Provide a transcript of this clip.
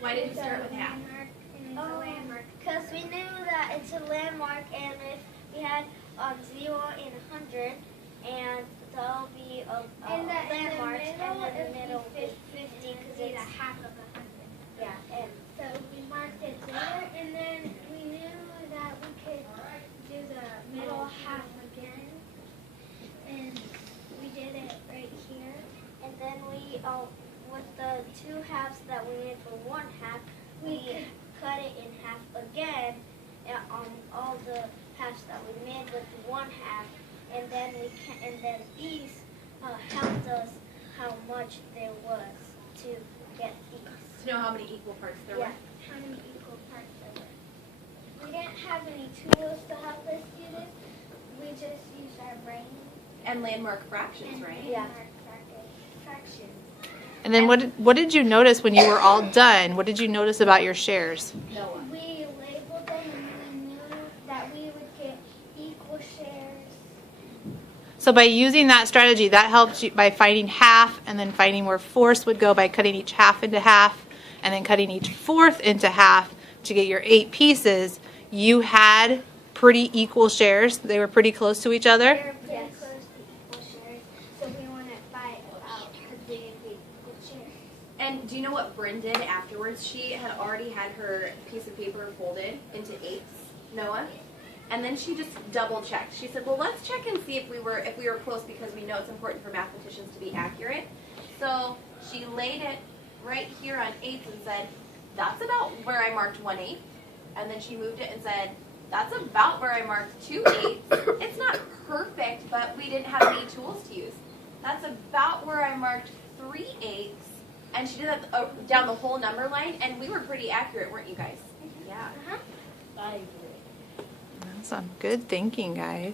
Why did you start with half? Because we knew that it's a landmark, and if we had 0 and 100, and that'll be a landmark, and then the middle is 50 because it's half of 100. Yeah, and so we marked it there, and then we knew that we could do the middle half again, and we did it right here. And then we, with the 2 halves that we made for 1 half, we cut it in half again, all the halves that we made with the 1 half, and then these helped us how much there was to get these. To know how many equal parts there were. How many equal parts there were. We didn't have any tools to help us do this. We just used our brain. And landmark fractions, right? Yeah. Fractions. And then what did you notice when you were all done? What did you notice about your shares? Noah. We labeled them, and we knew that we would get equal shares. So by using that strategy, that helped you by finding half and then finding where fourths would go by cutting each half into half and then cutting each fourth into half to get your 8 pieces. You had pretty equal shares. They were pretty close to each They other. were pretty close to equal shares, so we want to fight out because we didn't get equal shares. And do you know what Bryn did afterwards? She had already had her piece of paper folded into 8s, Noah. And then she just double checked. She said, well, let's check and see if we were close, because we know it's important for mathematicians to be accurate. So she laid it right here on 8s and said, that's about where I marked 1/8. And then she moved it and said, that's about where I marked 2 8s. It's not perfect, but we didn't have any tools to use. That's about where I marked 3 8s. And she did that down the whole number line, and we were pretty accurate, weren't you guys? Yeah. Some good thinking, guys.